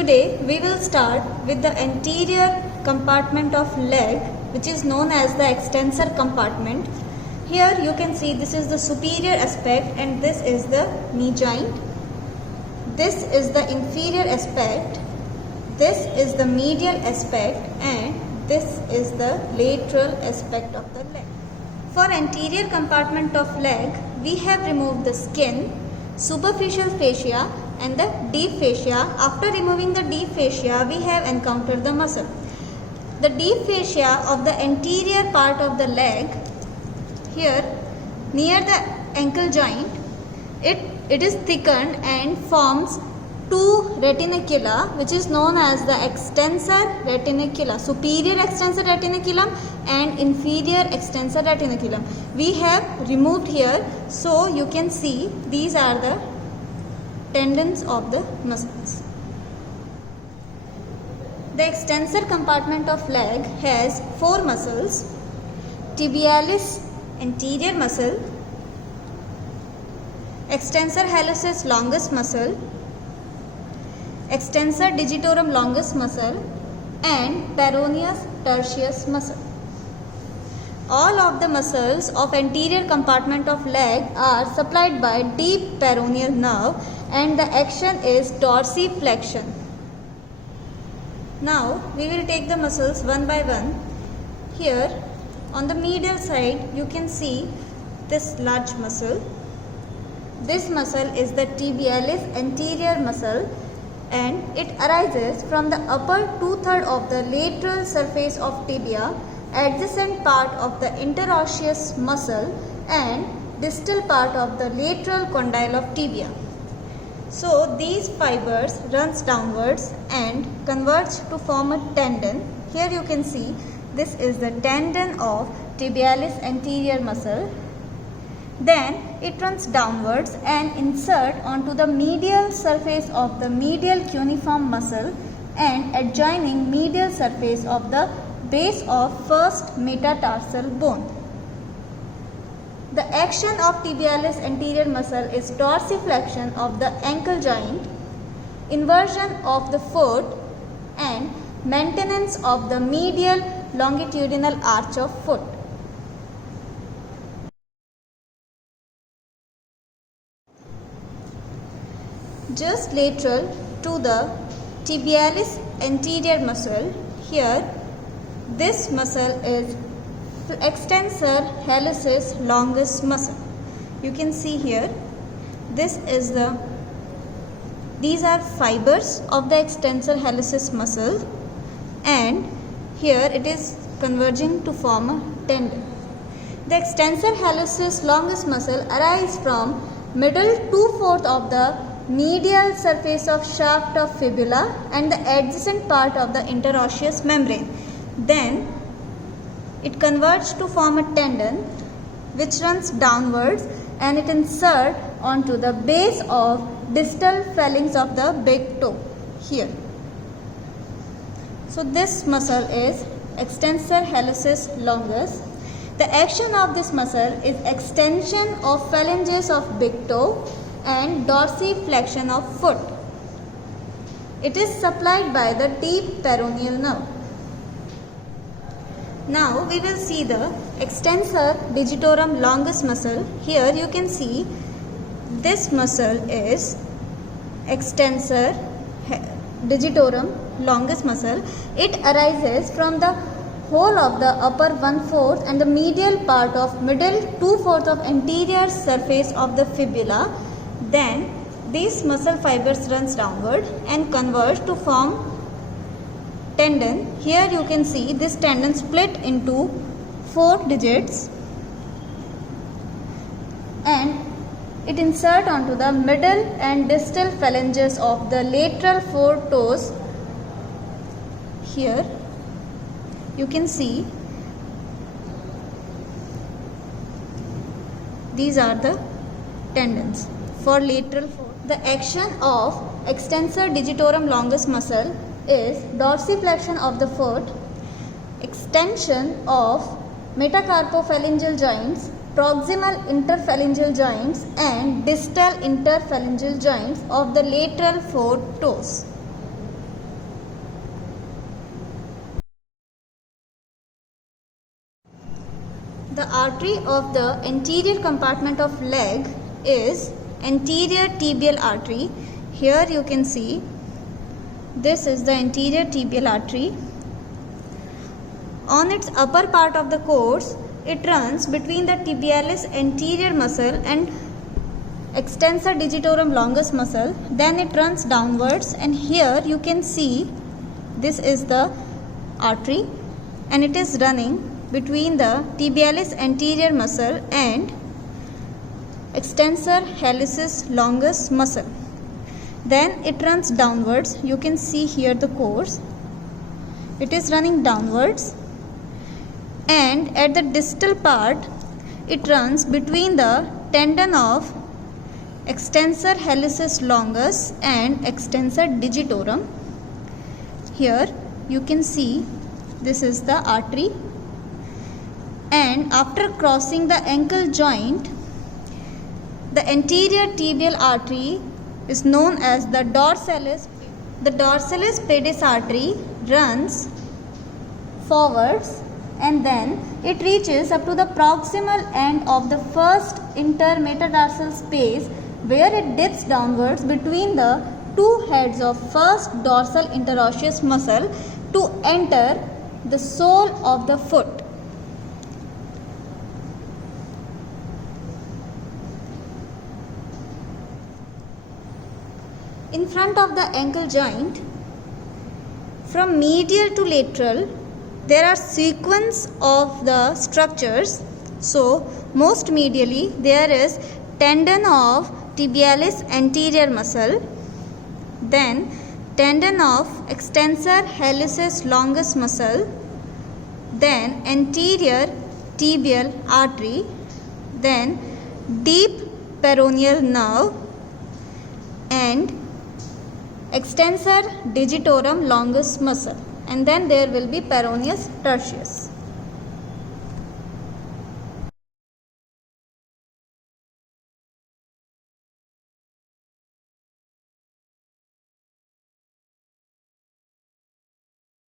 Today we will start with the anterior compartment of leg, which is known as the extensor compartment. Here you can see this is the superior aspect and this is the knee joint. This is the inferior aspect, this is the medial aspect, and this is the lateral aspect of the leg. For anterior compartment of leg, we have removed the skin, superficial fascia and the deep fascia. After removing the deep fascia, we have encountered the muscle. The deep fascia of the anterior part of the leg, here near the ankle joint, it is thickened and forms two reticula, which is known as the extensor retinaculum, superior extensor retinaculum and inferior extensor retinaculum. We have removed here, so you can see these are the tendons of the muscles. The extensor compartment of leg has four muscles: tibialis anterior muscle, extensor hallucis longus muscle, extensor digitorum longus muscle, and peroneus tertius muscle. All of the muscles of anterior compartment of leg are supplied by deep peroneal nerve and the action is dorsiflexion. Now we will take the muscles one by one. Here on the medial side you can see this large muscle. This muscle is the tibialis anterior muscle and it arises from the upper two-thirds of the lateral surface of tibia, adjacent part of the interosseous muscle and distal part of the lateral condyle of tibia. So these fibers runs downwards and converge to form a tendon. Here you can see this is the tendon of tibialis anterior muscle. Then it runs downwards and insert onto the medial surface of the medial cuneiform muscle and adjoining medial surface of the base of first metatarsal bone. The action of tibialis anterior muscle is dorsiflexion of the ankle joint, inversion of the foot and maintenance of the medial longitudinal arch of foot. Just lateral to the tibialis anterior muscle, here this muscle is extensor hallucis longus muscle. You can see here these are fibers of the extensor hallucis muscle and here it is converging to form a tendon. The extensor hallucis longus muscle arises from middle 2/4 of the medial surface of shaft of fibula and the adjacent part of the interosseous membrane. Then it converges to form a tendon which runs downwards and it inserts onto the base of distal phalanx of the big toe here. So this muscle is extensor hallucis longus. The action of this muscle is extension of phalanges of big toe and dorsiflexion of foot. It is supplied by the deep peroneal nerve. Now we will see the extensor digitorum longus muscle. Here you can see this muscle is extensor digitorum longus muscle. It arises from the whole of the upper 1/4 and the medial part of middle 2/4 of anterior surface of the fibula. Then these muscle fibers runs downward and converge to form tendon. Here you can see this tendon split into 4 digits and it insert onto the middle and distal phalanges of the lateral 4 toes. Here you can see these are the tendons for lateral 4. The action of extensor digitorum longus muscle is dorsiflexion of the foot, extension of metacarpophalangeal joints, proximal interphalangeal joints and distal interphalangeal joints of the lateral 4 toes. The artery of the anterior compartment of leg is anterior tibial artery. Here you can see this is the anterior tibial artery. On its upper part of the course, it runs between the tibialis anterior muscle and extensor digitorum longus muscle. Then it runs downwards, and here you can see this is the artery and it is running between the tibialis anterior muscle and extensor hallucis longus muscle. Then it runs downwards. You can see here the course. It is running downwards, and at the distal part it runs between the tendon of extensor hallucis longus and extensor digitorum. Here you can see this is the artery, and after crossing the ankle joint, the anterior tibial artery is known as the dorsalis. The dorsalis pedis artery runs forwards, and then it reaches up to the proximal end of the first intermetatarsal space, where it dips downwards between the two heads of first dorsal interosseous muscle to enter the sole of the foot. In front of the ankle joint, from medial to lateral, there are sequence of the structures. So, most medially there is tendon of tibialis anterior muscle, then tendon of extensor hallucis longus muscle, then anterior tibial artery, then deep peroneal nerve, and extensor digitorum longus muscle, and then there will be peroneus tertius.